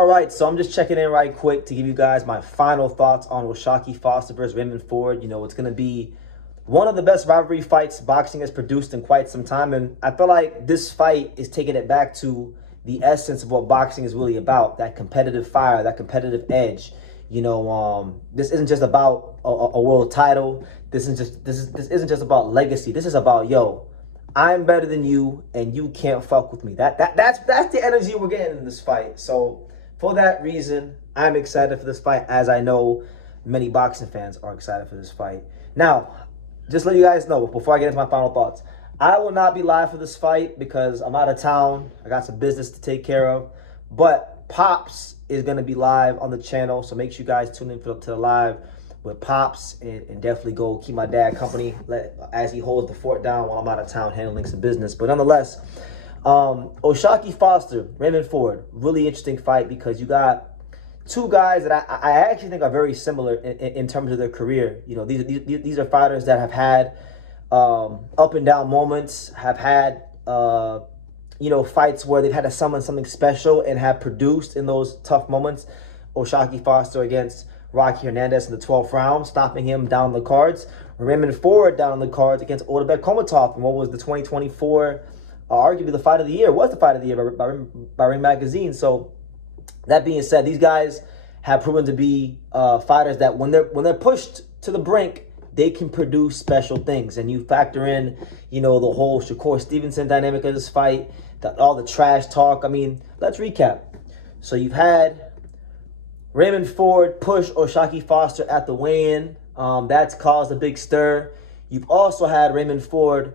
All right, so I'm just checking in right quick to give you guys my final thoughts on O'Shaquie Foster versus Raymond Ford. It's going to be one of the best rivalry fights boxing has produced in quite some time. And I feel like this fight is taking it back to the essence of what boxing is really about, that competitive fire, that competitive edge. This isn't just about a world title. This isn't just about legacy. This is about, I'm better than you and you can't fuck with me. That's the energy we're getting in this fight. So for that reason, I'm excited for this fight, as I know many boxing fans are excited for this fight. Now, just let you guys know, before I get into my final thoughts, I will not be live for this fight because I'm out of town. I got some business to take care of. But Pops is going to be live on the channel, so make sure you guys tune in to the live with Pops, and definitely go keep my dad company as he holds the fort down while I'm out of town handling some business. But nonetheless, O'Shaquie Foster, Raymond Ford, really interesting fight because you got two guys that I actually think are very similar in terms of their career. These are fighters that have had up and down moments, have had fights where they've had to summon something special and have produced in those tough moments. O'Shaquie Foster against Rocky Hernandez in the 12th round, stopping him down on the cards. Raymond Ford down on the cards against Otabek Komatov in what was the 2024, arguably the fight of the year. It was the fight of the year by Ring Magazine. So that being said, these guys have proven to be fighters that when they're pushed to the brink, they can produce special things. And you factor in, the whole Shakur Stevenson dynamic of this fight, all the trash talk. I mean, let's recap. So you've had Raymond Ford push O'Shaquie Foster at the weigh-in. That's caused a big stir. You've also had Raymond Ford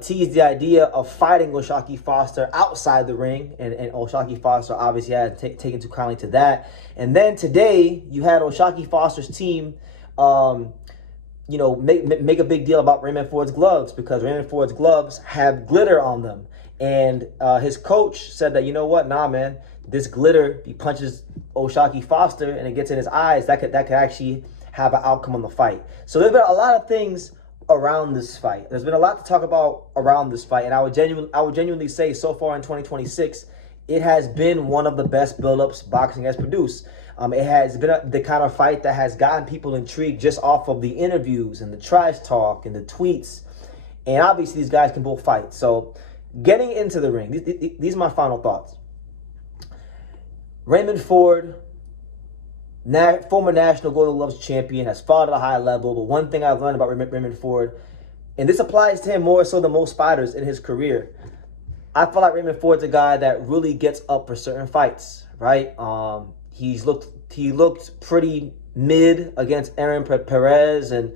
tease the idea of fighting O'Shaquie Foster outside the ring, and O'Shaquie Foster obviously had taken too kindly to that. And then today, you had O'Shaquie Foster's team make a big deal about Raymond Ford's gloves, because Raymond Ford's gloves have glitter on them. And his coach said that, nah, man, this glitter, he punches O'Shaquie Foster and it gets in his eyes, that could actually have an outcome on the fight. So there's been a lot of things around this fight. There's been a lot to talk about around this fight, and I would genuinely say so far in 2026, it has been one of the best build-ups boxing has produced. It has been the kind of fight that has gotten people intrigued just off of the interviews and the trash talk and the tweets. And obviously, these guys can both fight. So getting into the ring, these are my final thoughts. Raymond Ford, former National Golden Gloves champion, has fought at a high level. But one thing I've learned about Raymond Ford, and this applies to him more so than most fighters in his career, I feel like Raymond Ford's a guy that really gets up for certain fights, right? He looked pretty mid against Aaron Perez and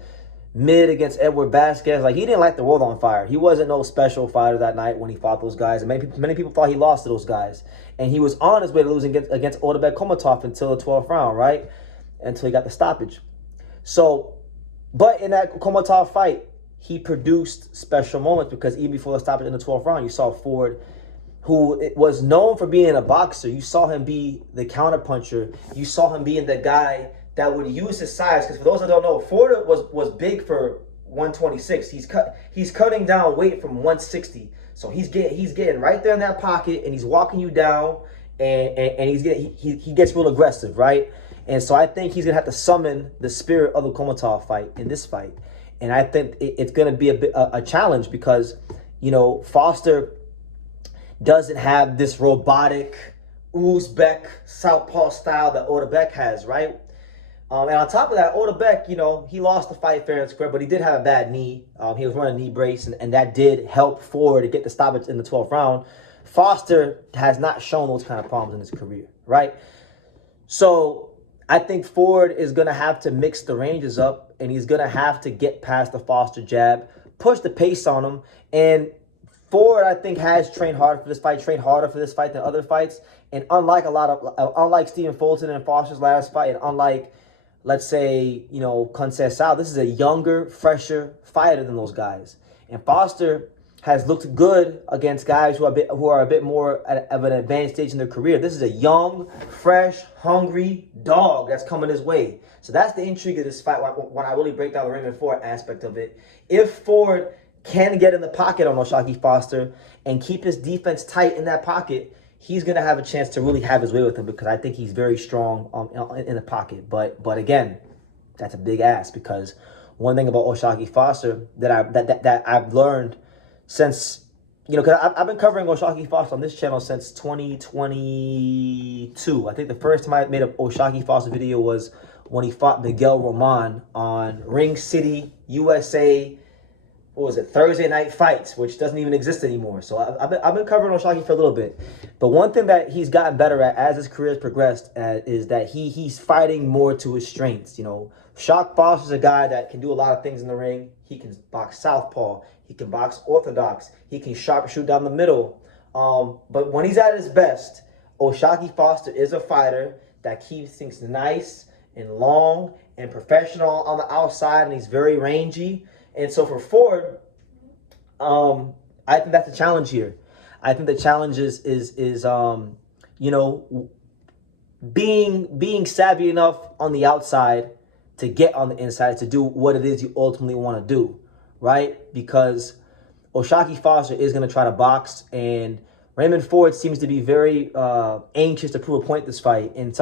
mid against Edward Vasquez. Like, he didn't light the world on fire. He wasn't no special fighter that night when he fought those guys. And many people thought he lost to those guys. And he was on his way to losing against Otabek Komatov until the 12th round, right? Until he got the stoppage. So, but in that Komatov fight, he produced special moments, because even before the stoppage in the 12th round, you saw Ford, who was known for being a boxer. You saw him be the counterpuncher. You saw him being the guy that would use his size. Because for those that don't know, Ford was big for 126. He's cutting down weight from 160. So he's getting right there in that pocket, and he's walking you down, and he gets real aggressive, right? And so I think he's gonna have to summon the spirit of the Komatov fight in this fight. And I think it's gonna be a challenge, because Foster doesn't have this robotic Uzbek southpaw style that Otabek has, right? And on top of that, Otabek, he lost the fight fair and square, but he did have a bad knee. He was running a knee brace, and that did help Ford to get the stoppage in the 12th round. Foster has not shown those kind of problems in his career, right? So I think Ford is going to have to mix the ranges up, and he's going to have to get past the Foster jab, push the pace on him. And Ford, I think, has trained harder for this fight than other fights. And unlike Stephen Fulton and Foster's last fight, and unlike, let's say, Conceição, this is a younger, fresher fighter than those guys. And Foster has looked good against guys who are a bit more of an advanced stage in their career. This is a young, fresh, hungry dog that's coming his way. So that's the intrigue of this fight when I really break down the Raymond Ford aspect of it. If Ford can get in the pocket on O'Shaquie Foster and keep his defense tight in that pocket, he's going to have a chance to really have his way with him because I think he's very strong in the pocket. But again, that's a big ask because one thing about O'Shaquie Foster that I've learned since, because I've been covering O'Shaquie Foster on this channel since 2022. I think the first time I made an O'Shaquie Foster video was when he fought Miguel Roman on Ring City, USA. What was it? Thursday Night Fights, which doesn't even exist anymore. So I've been covering O'Shaquie for a little bit. But one thing that he's gotten better at as his career has progressed is that he's fighting more to his strengths. Shaq Foster's a guy that can do a lot of things in the ring. He can box southpaw. He can box orthodox. He can sharpshoot down the middle. But when he's at his best, O'Shaquie Foster is a fighter that keeps things nice and long and professional on the outside, and he's very rangy. And so for Ford, I think that's the challenge here. I think the challenge is being savvy enough on the outside to get on the inside to do what it is you ultimately want to do, right? Because O'Shaquie Foster is going to try to box, and Raymond Ford seems to be very anxious to prove a point this fight. And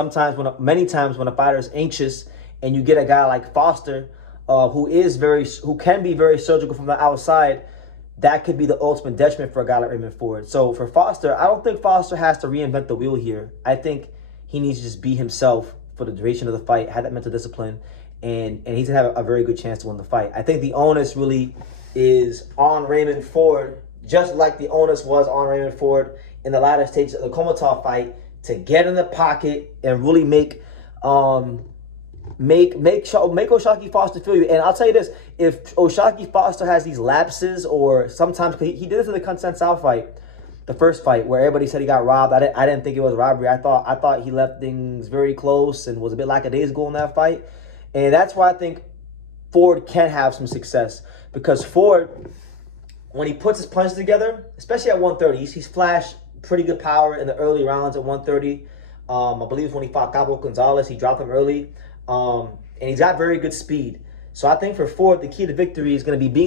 many times when a fighter is anxious, and you get a guy like Foster, who can be very surgical from the outside, that could be the ultimate detriment for a guy like Raymond Ford. So for Foster, I don't think Foster has to reinvent the wheel here. I think he needs to just be himself for the duration of the fight, have that mental discipline, and he's going to have a very good chance to win the fight. I think the onus really is on Raymond Ford, just like the onus was on Raymond Ford in the latter stages of the Komatov fight, to get in the pocket and really make O'Shaquie Foster feel you. And I'll tell you this, if O'Shaquie Foster has these lapses, or sometimes he did this in the Consensao fight, the first fight, where everybody said he got robbed. I didn't think it was a robbery. I thought he left things very close and was a bit lackadaisical in that fight. And that's why I think Ford can have some success, because Ford, when he puts his punches together, especially at 130, he's flashed pretty good power in the early rounds at 130. I believe when he fought Cabo Gonzalez, he dropped him early. And he's got very good speed. So I think for Ford, the key to victory is going to be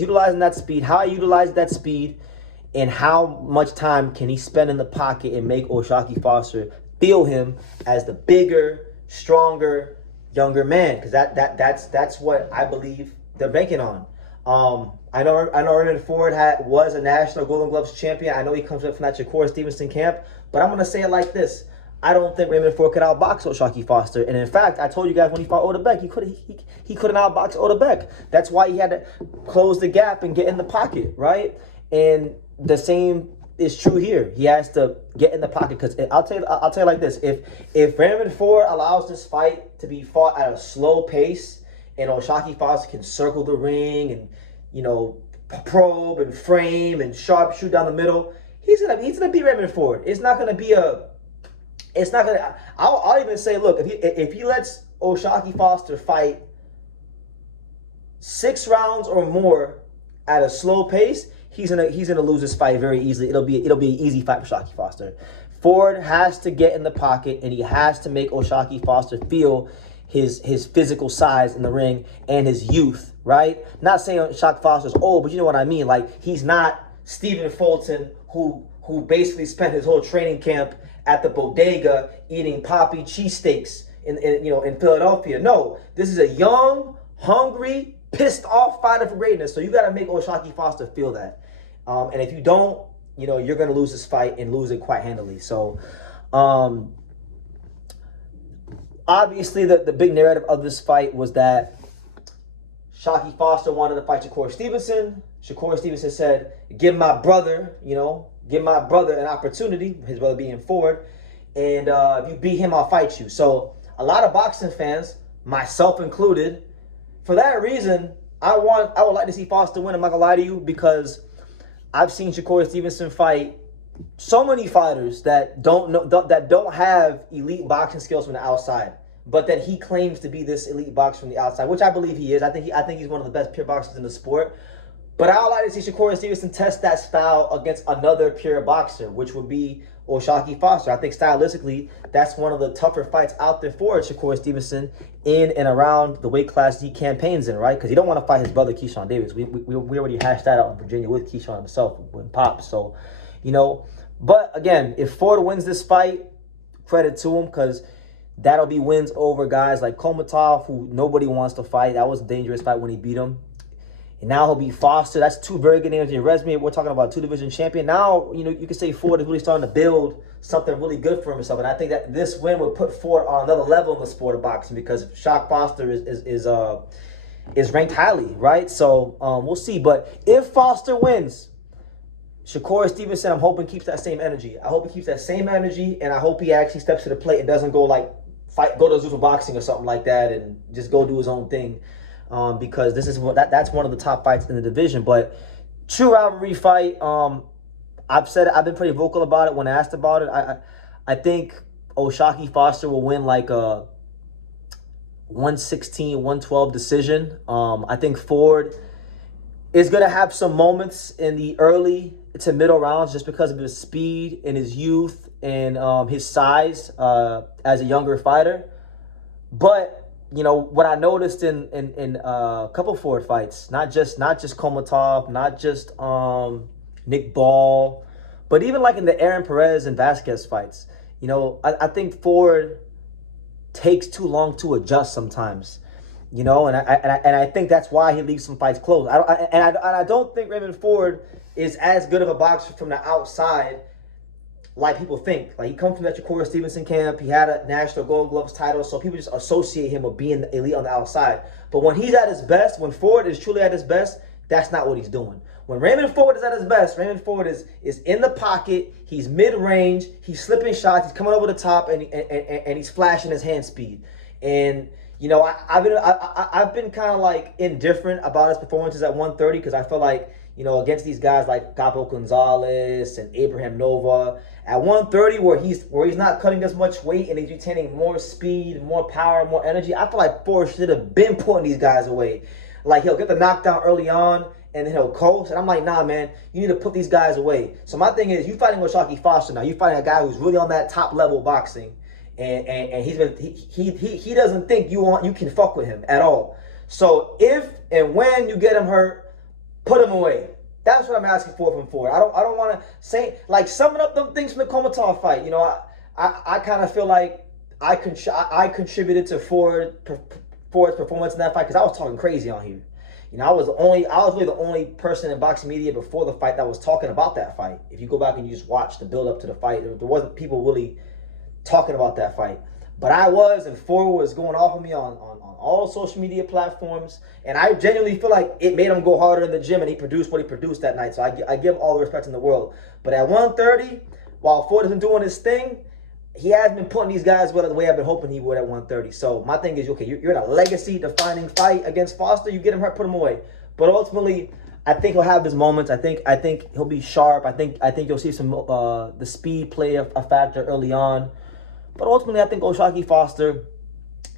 utilizing that speed, how I utilize that speed, and how much time can he spend in the pocket and make O'Shaquie Foster feel him as the bigger, stronger, younger man, because that's what I believe they're banking on. I know Raymond Ford was a national Golden Gloves champion. I know he comes up from that Shakur Stevenson camp, but I'm going to say it like this. I don't think Raymond Ford could outbox O'Shaquie Foster. And in fact, I told you guys when he fought Oda Beck, he couldn't outbox Oda Beck. That's why he had to close the gap and get in the pocket, right? And the same is true here. He has to get in the pocket, because I'll tell you like this: if Raymond Ford allows this fight to be fought at a slow pace, and O'Shaquie Foster can circle the ring and probe and frame and sharpshoot down the middle, he's gonna beat Raymond Ford. I'll even say, look, if he lets O'Shaquie Foster fight 6 rounds or more at a slow pace, he's gonna lose this fight very easily. It'll be an easy fight for O'Shaquie Foster. Ford has to get in the pocket, and he has to make O'Shaquie Foster feel his physical size in the ring and his youth, right? Not saying O'Shaquie Foster's old, but you know what I mean. Like, he's not Stephen Fulton, who basically spent his whole training camp at the bodega eating Poppy cheesesteaks in Philadelphia. No, this is a young, hungry, pissed off fighter for greatness. So you got to make O'Shaquie Foster feel that. And if you don't, you're going to lose this fight and lose it quite handily. So obviously the big narrative of this fight was that O'Shaquie Foster wanted to fight Shakur Stevenson. Shakur Stevenson said, give my brother an opportunity, his brother being Ford, and if you beat him, I'll fight you. So a lot of boxing fans, myself included, for that reason, I would like to see Foster win. I'm not gonna lie to you, because I've seen Shakur Stevenson fight so many fighters that don't have elite boxing skills from the outside, but that he claims to be this elite boxer from the outside, which I believe he is. I think he's one of the best pure boxers in the sport. But I would like to see Shakur Stevenson test that style against another pure boxer, which would be O'Shaquie Foster. I think stylistically, that's one of the tougher fights out there for Shakur Stevenson in and around the weight class he campaigns in, right? Because he don't want to fight his brother Keyshawn Davis. We already hashed that out in Virginia with Keyshawn himself when Pop. So, you know. But again, if Ford wins this fight, credit to him, because that'll be wins over guys like Komatov, who nobody wants to fight. That was a dangerous fight when he beat him. And now he'll be Foster. That's two very good names in your resume. We're talking about two-division champion. Now, you know, you can say Ford is really starting to build something really good for himself. And I think that this win would put Ford on another level in the sport of boxing, because Shock Foster is ranked highly, right? So we'll see. But if Foster wins, Shakur Stevenson, I'm hoping, keeps that same energy. I hope he keeps that same energy, and I hope he actually steps to the plate and doesn't go to Zuffa Boxing or something like that and just go do his own thing. Because this is that's one of the top fights in the division. But true rivalry fight. I've been pretty vocal about it when asked about it. I think O'Shaquie Foster will win like a 116, 112 decision. I think Ford is gonna have some moments in the early to middle rounds just because of his speed and his youth and his size as a younger fighter. But you know what I noticed in a couple Ford fights, not just Komatov, not just Nick Ball, but even like in the Aaron Perez and Vasquez fights. You know, I think Ford takes too long to adjust sometimes. You know, and I think that's why he leaves some fights closed. I don't think Raymond Ford is as good of a boxer from the outside like people think. Like, he comes from that Shakur Stevenson camp. He had a National Gold Gloves title, so people just associate him with being the elite on the outside. But when he's at his best, when Ford is truly at his best, that's not what he's doing. When Raymond Ford is at his best, Raymond Ford is in the pocket. He's mid-range. He's slipping shots. He's coming over the top, and he's flashing his hand speed. And you know, I've been kind of like indifferent about his performances at 130, because I feel like, you know, against these guys like Gapo Gonzalez and Abraham Nova, at 130 where he's not cutting as much weight and he's retaining more speed, more power, more energy, I feel like Ford should have been putting these guys away. Like, he'll get the knockdown early on and then he'll coast, and I'm like, nah, man, you need to put these guys away. So my thing is, you fighting O'Shaquie Foster now. You fighting a guy who's really on that top level boxing. And he doesn't think you can fuck with him at all. So if and when you get him hurt, put him away. That's what I'm asking for from Ford. I don't want to say, like, summing up them things from the Komatov fight. You know, I kind of feel like I contributed to Ford's performance in that fight, because I was talking crazy on here. You know, I was really the only person in boxing media before the fight that was talking about that fight. If you go back and you just watch the build up to the fight, there wasn't people really talking about that fight. But I was, and Ford was going off of me on all social media platforms, and I genuinely feel like it made him go harder in the gym, and he produced what he produced that night. So I give him all the respect in the world. But at 130, while Ford has been doing his thing, he has been putting these guys the way I've been hoping he would at 130. So my thing is, okay, you're in a legacy-defining fight against Foster. You get him hurt, put him away. But ultimately, I think he'll have his moments. I think he'll be sharp. I think you'll see some the speed play a factor early on. But ultimately, I think O'Shaquie Foster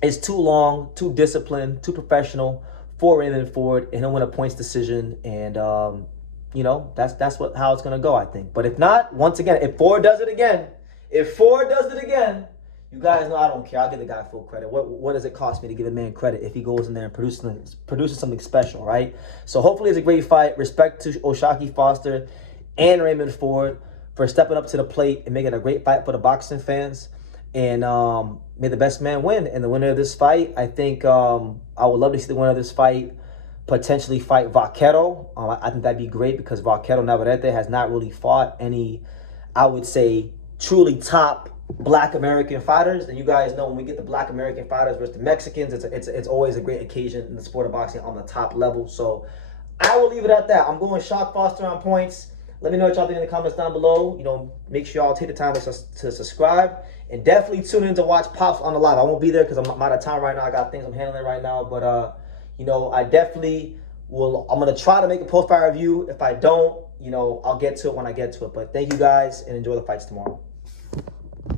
is too long, too disciplined, too professional for Raymond Ford, and he'll win a points decision. And you know, that's how it's gonna go, I think. But if not, once again, if Ford does it again, you guys know I don't care. I'll give the guy full credit. What does it cost me to give a man credit if he goes in there and produces something special, right? So hopefully it's a great fight. Respect to O'Shaquie Foster and Raymond Ford for stepping up to the plate and making a great fight for the boxing fans. And may the best man win. And the winner of this fight, I think I would love to see the winner of this fight potentially fight Vaquero. I think that'd be great, because Vaquero Navarrete has not really fought any, I would say, truly top Black American fighters. And you guys know, when we get the Black American fighters versus the Mexicans, it's always a great occasion in the sport of boxing on the top level. So I will leave it at that. I'm going Shock Foster on points. Let me know what y'all think in the comments down below. You know, make sure y'all take the time to subscribe. And definitely tune in to watch Pops on the live. I won't be there because I'm out of town right now. I got things I'm handling right now. But, you know, I definitely will. I'm going to try to make a post-fight review. If I don't, you know, I'll get to it when I get to it. But thank you guys, and enjoy the fights tomorrow.